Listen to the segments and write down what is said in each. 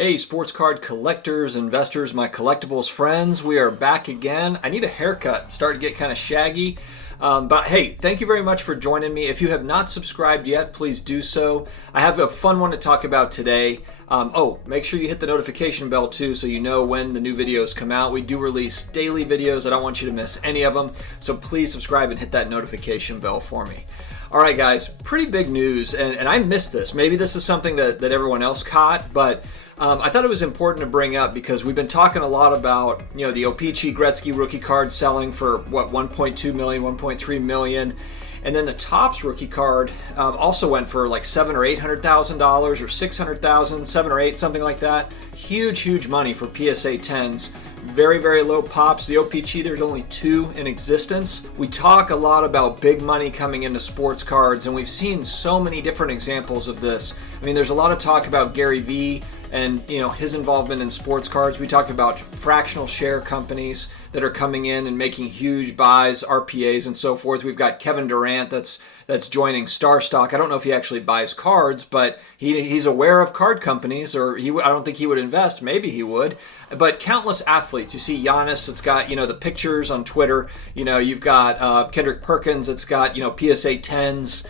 Hey, sports card collectors, investors, my collectibles friends, we are back again. I need a haircut. I'm starting to get kind of shaggy. But hey, thank you very much for joining me. If you have not subscribed yet, please do so. I have a fun one to talk about today. Make sure you hit the notification bell too so you know when the new videos come out. We do release daily videos. I don't want you to miss any of them. So please subscribe and hit that notification bell for me. All right, guys, pretty big news, and I missed this. Maybe this is something that everyone else caught, but I thought it was important to bring up because we've been talking a lot about, the O-Pee-Chee Gretzky rookie card selling for, 1.2 million, 1.3 million. And then the Topps rookie card also went for like $700,000 or $800,000 or $600,000, 7 or 8, something like that. Huge money for PSA 10s. Very, very low pops. The O-Pee-Chee, there's only 2 in existence. We talk a lot about big money coming into sports cards, and we've seen so many different examples of this. I mean, there's a lot of talk about Gary Vee and his involvement in sports cards. We talked about fractional share companies that are coming in and making huge buys, RPAs and so forth. We've got Kevin Durant that's joining Star Stock. I don't know if he actually buys cards, but he's aware of card companies, or I don't think he would invest. Maybe he would. But countless athletes. You see Giannis that's got the pictures on Twitter. You've got Kendrick Perkins that's got PSA 10s.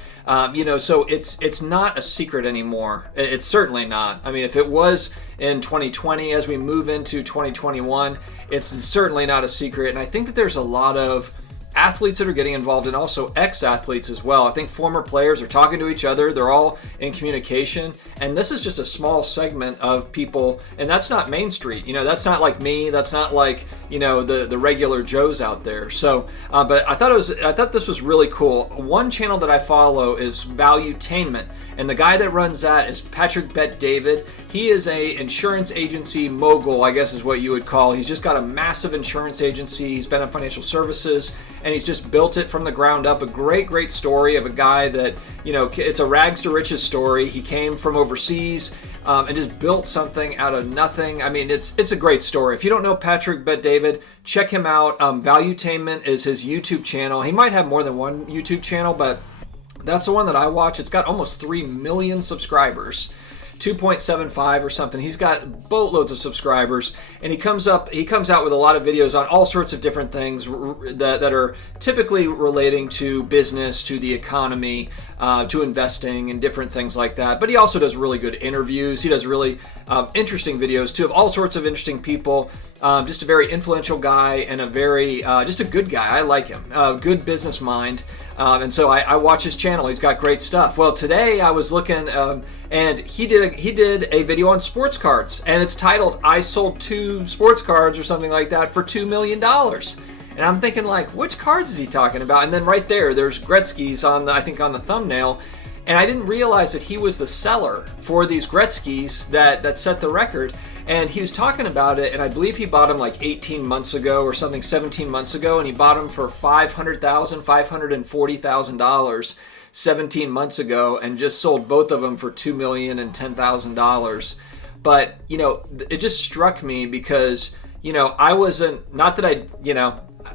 So it's not a secret anymore. It's certainly not. I mean, if it was in 2020, as we move into 2021, it's certainly not a secret. And I think that there's a lot of athletes that are getting involved, and also ex-athletes as well. I think former players are talking to each other. They're all in communication. And this is just a small segment of people. And that's not Main Street. That's not like me. That's not like, the regular Joes out there. So, but I thought this was really cool. One channel that I follow is Valuetainment. And the guy that runs that is Patrick Bet-David. He is a insurance agency mogul, I guess is what you would call. He's just got a massive insurance agency. He's been in financial services, and he's just built it from the ground up. A great story of a guy that, it's a rags to riches story. He came from overseas and just built something out of nothing. I mean, it's a great story. If you don't know Patrick Bet-David, check him out. Valuetainment is his YouTube channel. He might have more than one YouTube channel, but that's the one that I watch. It's got almost 3 million subscribers. 2.75 or something. He's got boatloads of subscribers, and he comes out with a lot of videos on all sorts of different things that are typically relating to business, to the economy, to investing and different things like that. But he also does really good interviews. He does really interesting videos too, of all sorts of interesting people. Just a very influential guy, and a very just a good guy. I like him. Good business mind. And so I watch his channel. He's got great stuff. Well, today I was looking, and he did a video on sports cards, and it's titled "I sold 2 sports cards" or something like that for $2 million. And I'm thinking, like, which cards is he talking about? And then right there's Gretzky's on the thumbnail, and I didn't realize that he was the seller for these Gretzky's that set the record. And he was talking about it, and I believe he bought them like 18 months ago or something, 17 months ago, and he bought them for $540,000 17 months ago, and just sold both of them for $2 million and $10,000. But it just struck me because I wasn't, not that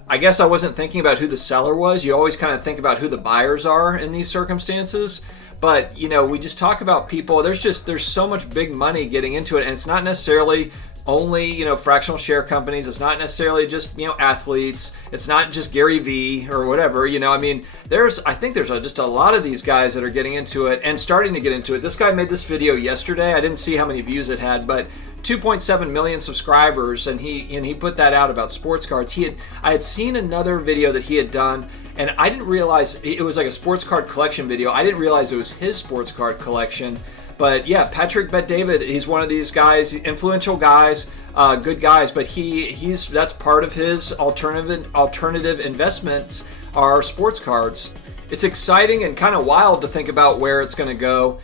I guess I wasn't thinking about who the seller was. You always kind of think about who the buyers are in these circumstances. But, we just talk about people. There's so much big money getting into it. And it's not necessarily only, fractional share companies. It's not necessarily just, athletes. It's not just Gary Vee or whatever. I mean, I think there's just a lot of these guys that are getting into it and starting to get into it. This guy made this video yesterday. I didn't see how many views it had, but 2.7 million subscribers, and he put that out about sports cards. I had seen another video that he had done, and I didn't realize it was like a sports card collection video. I didn't realize it was his sports card collection. But yeah, Patrick Bet-David, he's one of these guys, influential guys, good guys, but that's part of his alternative investments are sports cards. It's exciting and kind of wild to think about where it's going to go.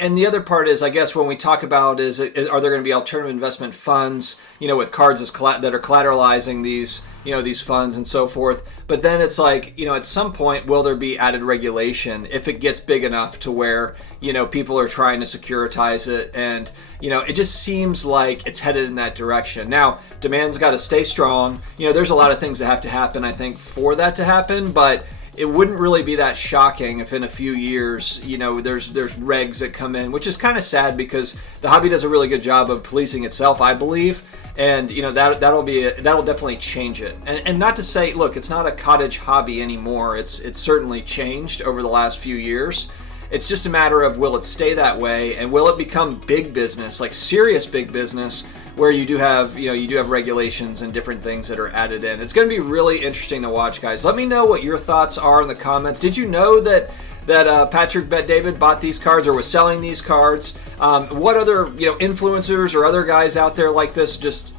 And the other part is, I guess, when we talk about are there going to be alternative investment funds, with cards that are collateralizing these, these funds and so forth. But then it's like, at some point, will there be added regulation if it gets big enough to where, people are trying to securitize it? And, it just seems like it's headed in that direction. Now, demand's got to stay strong. There's a lot of things that have to happen, I think, for that to happen. But it wouldn't really be that shocking if in a few years, you know, there's regs that come in, which is kind of sad because the hobby does a really good job of policing itself, I believe. And you know that'll definitely change it. And not to say, look, it's not a cottage hobby anymore. It's certainly changed over the last few years. It's just a matter of, will it stay that way, and will it become big business, like serious big business, where you do have regulations and different things that are added in. It's going to be really interesting to watch, guys. Let me know what your thoughts are in the comments. Did you know that Patrick Bet-David bought these cards or was selling these cards? What other influencers or other guys out there like this, just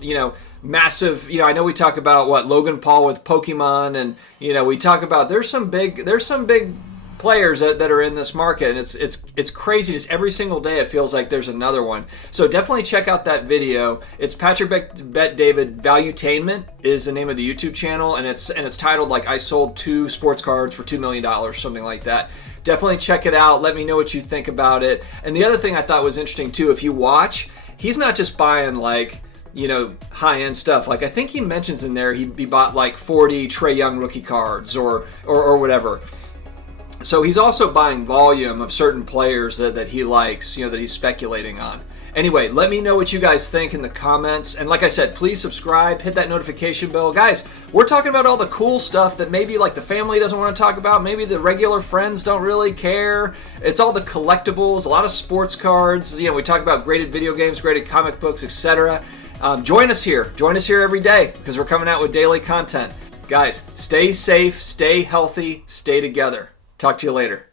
massive, I know we talk about Logan Paul with Pokemon, and we talk about there's some big players that are in this market, and it's crazy. Just every single day it feels like there's another one. So definitely check out that video. It's Patrick Bet-David Valuetainment is the name of the YouTube channel, and it's titled like I sold 2 sports cards for $2 million, something like that. Definitely check it out. Let me know what you think about it. And the other thing I thought was interesting too, if you watch, he's not just buying like high-end stuff. Like I think he mentions in there he bought like 40 Trae Young rookie cards or whatever. So he's also buying volume of certain players that he likes, that he's speculating on. Anyway, let me know what you guys think in the comments. And like I said, please subscribe, hit that notification bell. Guys, we're talking about all the cool stuff that maybe like the family doesn't want to talk about. Maybe the regular friends don't really care. It's all the collectibles, a lot of sports cards. We talk about graded video games, graded comic books, etc. Join us here. Join us here every day because we're coming out with daily content. Guys, stay safe, stay healthy, stay together. Talk to you later.